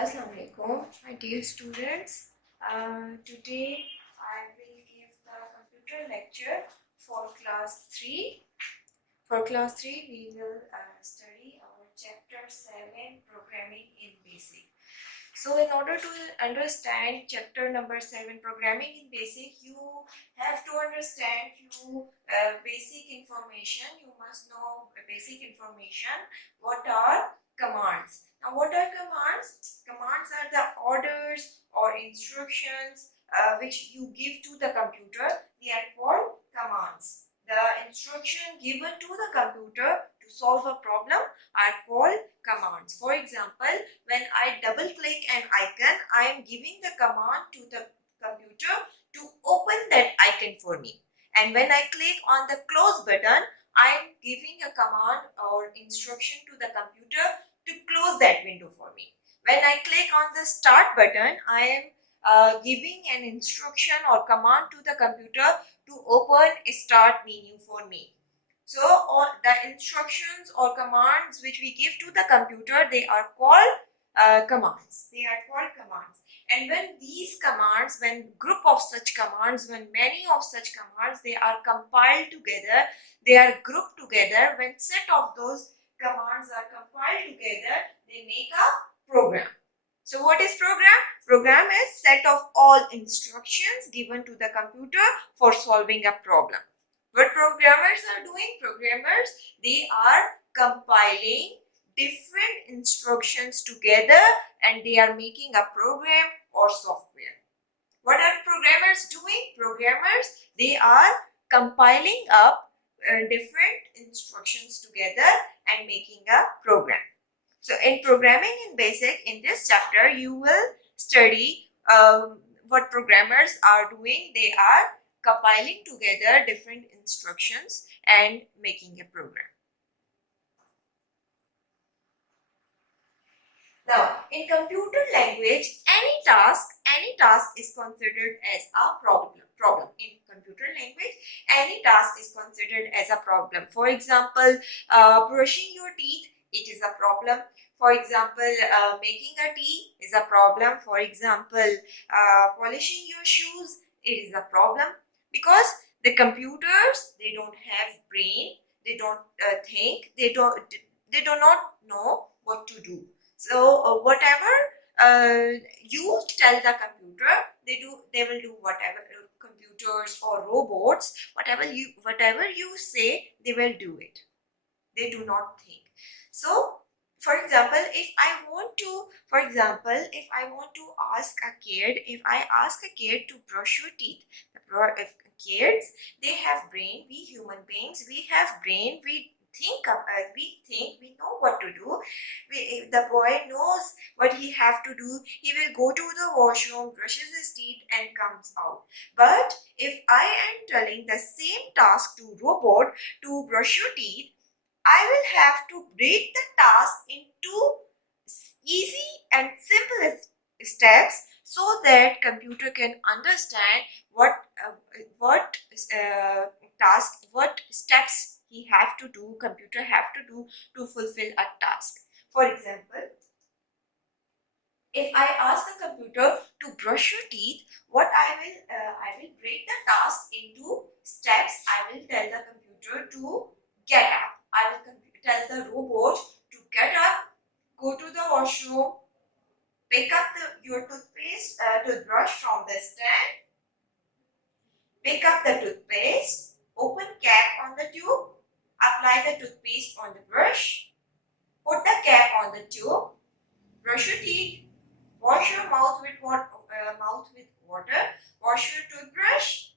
Assalamu alaikum, my dear students. Today I will give the computer lecture for class 3. For class 3, we will study our chapter 7, Programming in Basic. So in order to understand chapter number 7, Programming in Basic, you have to understand few basic information. You must know basic information. What are commands? Now what are commands? Commands are the orders or instructions which you give to the computer. They are called commands. The instruction given to the computer to solve a problem are called commands. For example, when I double click an icon, I am giving the command to the computer to open that icon for me. And when I click on the close button, I am giving a command or instruction to the computer to close that window for me. When I click on the start button, I am giving an instruction or command to the computer to open a start menu for me. So all the instructions or commands which we give to the computer, they are called commands. They are called commands. And when these commands, when group of such commands, when many of such commands, they are compiled together, they are grouped together. When set of those commands are compiled together, they make a program. So what is program? Program is set of all instructions given to the computer for solving a problem. What programmers are doing? Programmers, they are compiling different instructions together and they are making a program or software. What are programmers doing? Programmers, they are compiling up different instructions together and making a program. So in programming in basic, in this chapter, you will study what programmers are doing. They are compiling together different instructions and making a program. Now, in computer language, any task is considered as a problem. In computer language, any task is considered as a problem. For example, brushing your teeth, it is a problem. For example, making a tea is a problem. For example, polishing your shoes, it is a problem. Because the computers, they don't have brain, they don't think, they do not know what to do. So whatever you tell the computer, they will do whatever. Computers or robots, whatever you say, they will do it. They do not think. So for example, if I want to ask a kid, if I ask a kid to brush your teeth, kids, they have brain. We human beings, we have brain. We think, we know what to do. If the boy knows what he have to do, he will go to the washroom, brushes his teeth and comes out. But if I am telling the same task to robot to brush your teeth, I will have to break the task into easy and simple steps so that computer can understand what task, what steps he have to do, computer have to do to fulfill a task. For example, if I ask the computer to brush your teeth, what I will break the task into steps. I will tell the computer to get up. I will tell the robot to get up, go to the washroom, pick up your toothbrush from the stand, pick up the toothpaste, open cap on the tube, apply the toothpaste on the brush, put the cap on the tube, brush your teeth, wash your mouth with water, wash your toothbrush,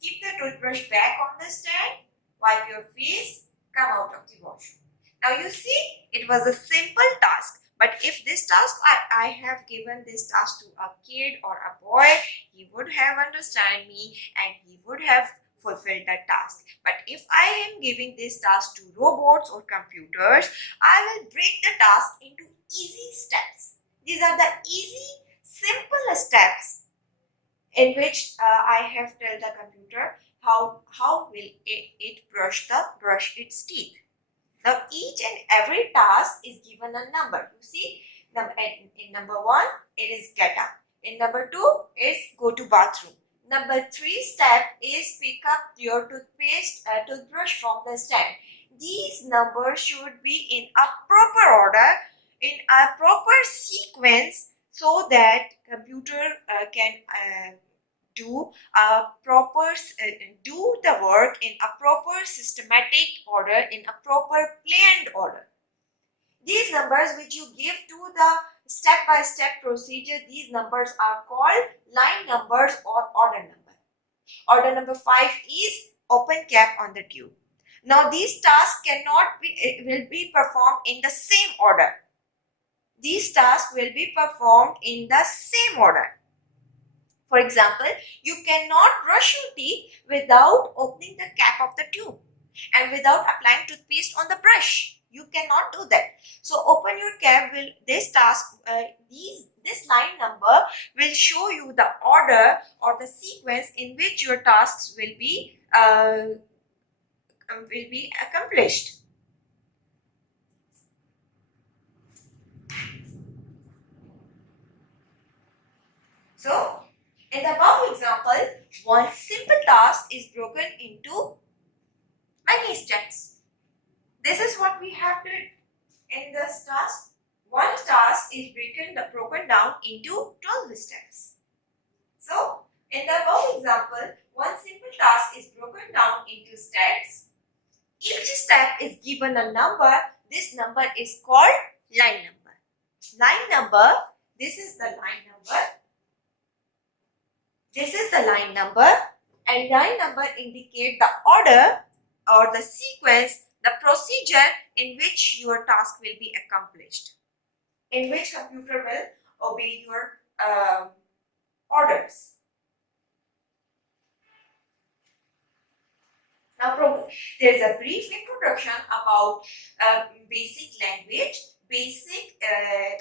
keep the toothbrush back on the stand, wipe your face, come out of the washroom. Now you see, it was a simple task. But if this task, I have given this task to a kid or a boy, he would have understand me and he would have fulfilled the task. But if I am giving this task to robots or computers, I will break the task into easy steps. These are the easy, simple steps in which I have tell the computer how will it brush its teeth. Now each and every task is given a number. You see, In number 1, it is get up. In number 2 is go to bathroom. Number 3 step is pick up your toothbrush from the stand. These numbers should be in a proper order, in a proper sequence, so that computer can do a proper do the work in a proper systematic order, in a proper planned order. These numbers which you give to the step-by-step procedure, these numbers are called line numbers or order number. Order number 5 is open cap on the tube. Now these tasks will be performed in the same order. These tasks will be performed in the same order. For example, you cannot brush your teeth without opening the cap of the tube and without applying toothpaste on the brush. You cannot do that. So open your cap. This line number will show you the order or the sequence in which your tasks will be accomplished. So in the above example, one simple task is broken into many steps. This is what we have did in this task. One task is broken down into 12 steps. So, in the above example, one simple task is broken down into steps. Each step is given a number. This number is called line number. Line number, this is the line number. This is the line number, and line number indicate the order or the sequence, the procedure in which your task will be accomplished, in which computer will obey your orders. Now, there is a brief introduction about basic language. Basic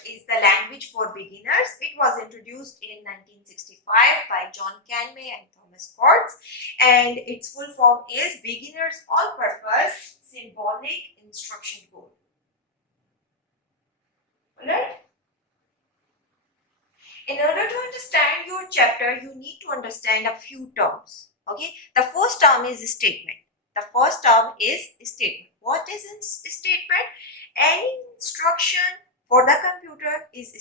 is the language for beginners. It was introduced in 1965 by John Canmay and Thomas Coates, and its full form is Beginner's All-Purpose Symbolic Instruction Code. Alright? In order to understand your chapter, you need to understand a few terms. Okay? The first term is statement. The first term is statement. What is a statement? Any instruction for the computer is a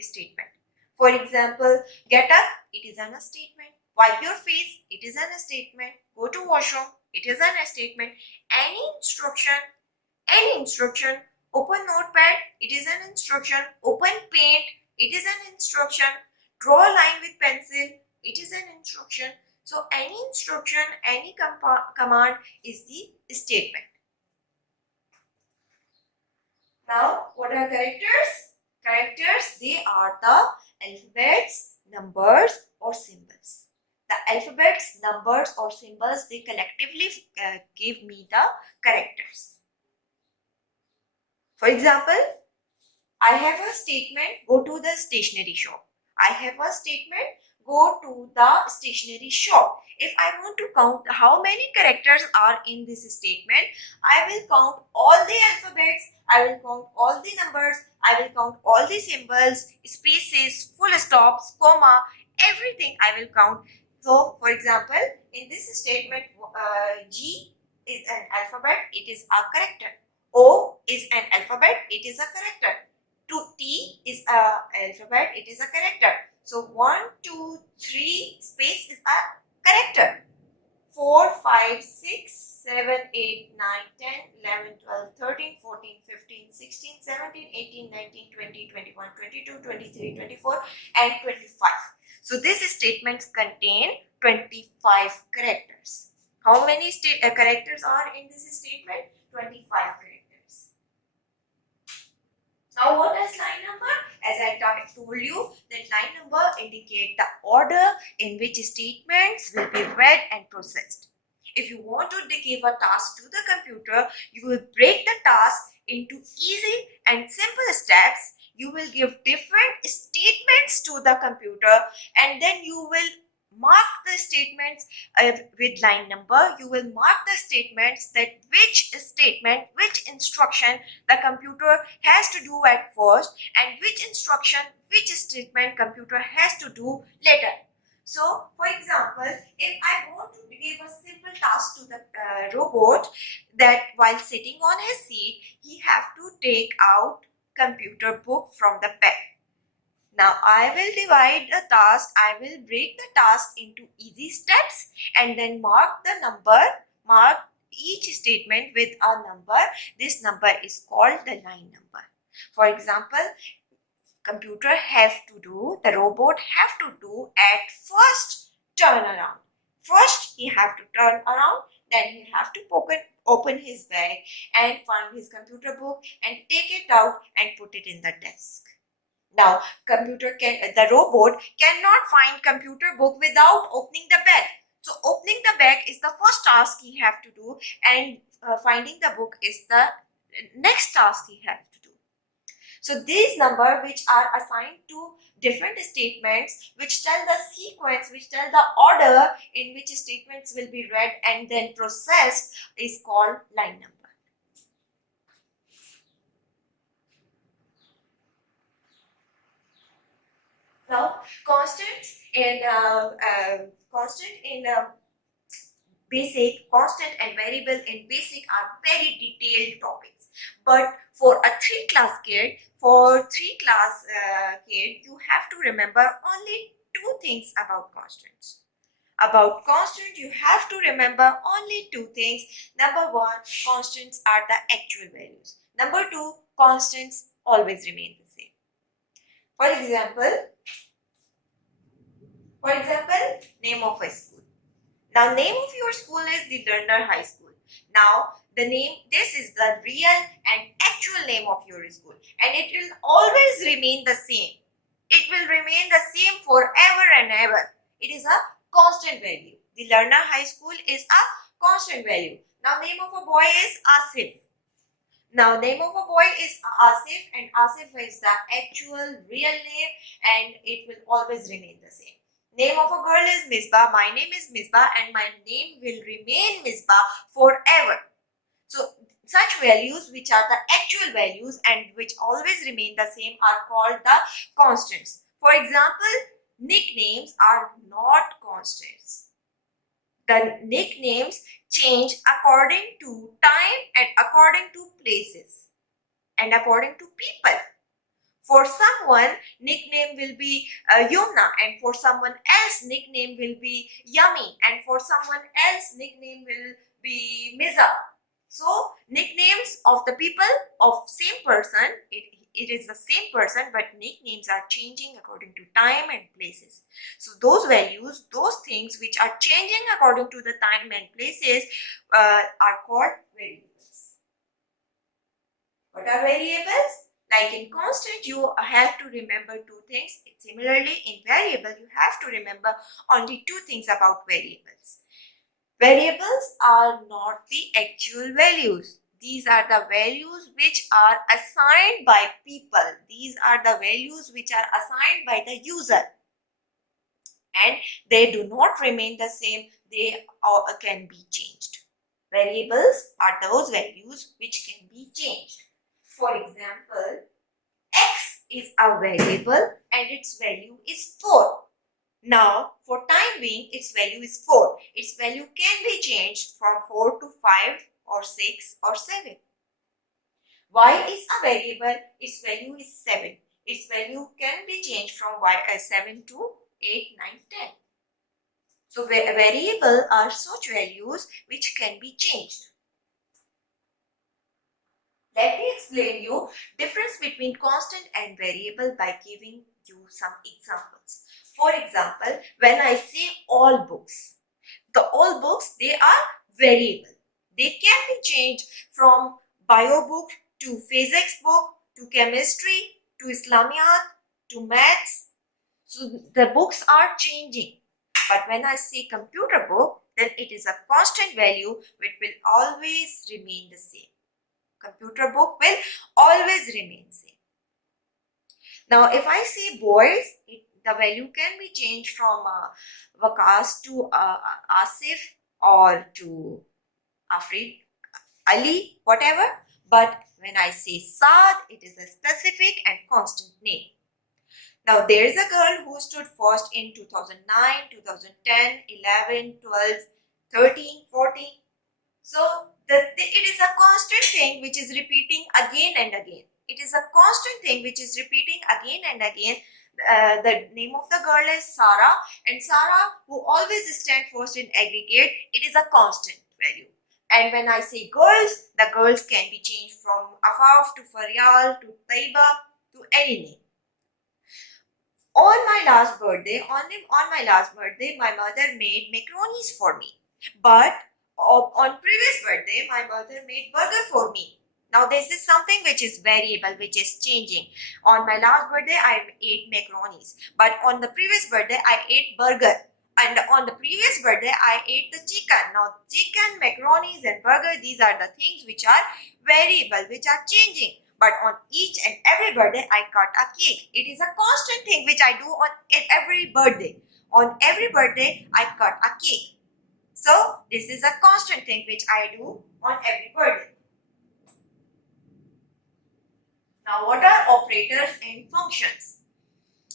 statement. For example, get up, it is an statement. Wipe your face, it is an statement. Go to washroom, it is an statement. Any instruction. Open notepad, it is an instruction. Open paint, it is an instruction. Draw a line with pencil, it is an instruction. So any instruction, any command is the statement. Now, what are characters? Characters, they are the alphabets, numbers or symbols. The alphabets, numbers or symbols, they collectively give me the characters. For example, I have a statement, go to the stationery shop. I have a statement, go to the stationery shop. If I want to count how many characters are in this statement, I will count all the alphabets, I will count all the numbers, I will count all the symbols, spaces, full stops, comma, everything I will count. So, for example, in this statement, G is an alphabet, it is a character. O is an alphabet, it is a character. T is a alphabet, it is a character. So 1, 2, 3 space is a character. 4, 5, 6, 7, 8, 9, 10, 11, 12, 13, 14, 15, 16, 17, 18, 19, 20, 21, 22, 23, 24 and 25. So these statements contain 25 characters. How many characters are in this statement? 25 characters. Now what is line number? As I told you that line number indicate the order in which statements will be read and processed. If you want to give a task to the computer, you will break the task into easy and simple steps. You will give different statements to the computer and then you will mark the statements with line number. You will mark the statements that which statement, which instruction the computer has to do at first and which instruction, which statement computer has to do later. So, for example, if I want to give a simple task to the robot, that while sitting on his seat, he have to take out computer book from the bag. Now I will divide the task, I will break the task into easy steps and then mark the number, mark each statement with a number. This number is called the line number. For example, computer have to do, the robot have to do at first turn around. First he have to turn around, then he have to open his bag and find his computer book and take it out and put it in the desk. Now, the robot cannot find computer book without opening the bag. So, opening the bag is the first task he have to do, and finding the book is the next task he have to do. So, these numbers which are assigned to different statements, which tell the sequence, which tell the order in which statements will be read and then processed, is called line number. Now, constant in basic, constant and variable in basic are very detailed topics. But for a 3-class kid, you have to remember only 2 things about constants. About constant, you have to remember only 2 things. Number 1, constants are the actual values. Number 2, constants always remain the same. For example, name of a school. Now, name of your school is the Lerner High School. Now, this is the real and actual name of your school, and it will always remain the same. It will remain the same forever and ever. It is a constant value. The Lerner High School is a constant value. Now, name of a boy is Asif. Now, name of a boy is Asif, and Asif is the actual real name, and it will always remain the same. Name of a girl is Misbah. My name is Misbah and my name will remain Misbah forever. So, such values which are the actual values and which always remain the same are called the constants. For example, nicknames are not constants. The nicknames change according to time and according to places and according to people. For someone, nickname will be Yumna, and for someone else, nickname will be Yummy, and for someone else, nickname will be Miza. So, nicknames of the people of same person, it is the same person, but nicknames are changing according to time and places. So, those values, those things which are changing according to the time and places are called variables. What are variables? Like in constant, you have to remember 2 things. Similarly, in variable, you have to remember only 2 things about variables. Variables are not the actual values. These are the values which are assigned by people. These are the values which are assigned by the user. And they do not remain the same. They can be changed. Variables are those values which can be changed. For example, x is a variable and its value is 4. Now, for time being, its value is 4. Its value can be changed from 4 to 5 or 6 or 7. Y is a variable, its value is 7. Its value can be changed from 7 to 8, 9, 10. So, variable are such values which can be changed. Let me explain you difference between constant and variable by giving you some examples. For example, when I say all books, all books, they are variable. They can be changed from bio book to physics book to chemistry to Islamiyat to maths. So the books are changing. But when I say computer book, then it is a constant value which will always remain the same. Computer book will always remain same. Now, if I say boys, the value can be changed from Waqas to Asif or to Afrid, Ali, whatever. But when I say Saad, it is a specific and constant name. Now, there is a girl who stood first in 2009, 2010, 11, 12, 13, 14. So, it is a constant thing which is repeating again and again. It is a constant thing which is repeating again and again. The name of the girl is Sarah, and Sarah, who always stand first in aggregate, it is a constant value. And when I say girls, the girls can be changed from Afaf to Faryal to Taiba to any name. On my last birthday, my mother made macaronis for me. But on previous birthday, my mother made burger for me. Now this is something which is variable, which is changing. On my last birthday, I ate macaronis. But on the previous birthday, I ate burger. And on the previous birthday, I ate the chicken. Now chicken, macaronis and burger, these are the things which are variable, which are changing. But on each and every birthday, I cut a cake. It is a constant thing which I do on every birthday. On every birthday, I cut a cake. So, this is a constant thing which I do on every birthday. Now, what are operators and functions?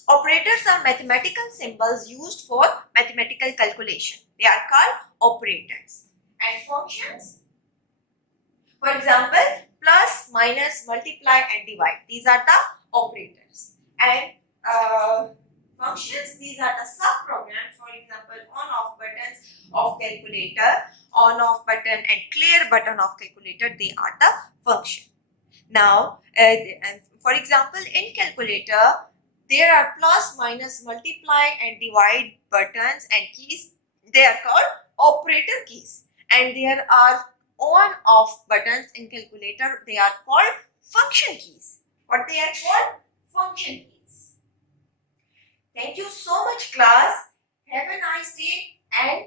Operators are mathematical symbols used for mathematical calculation. They are called operators. And functions, for example, plus, minus, multiply and divide. These are the operators. And functions, these are the sub-programs. For example, on-off buttons of calculator, on-off button and clear button of calculator, they are the function. Now, for example, in calculator, there are plus, minus, multiply and divide buttons and keys. They are called operator keys. And there are on-off buttons in calculator. They are called function keys. What they are called? Function keys. Thank you so much, class. Have a nice day and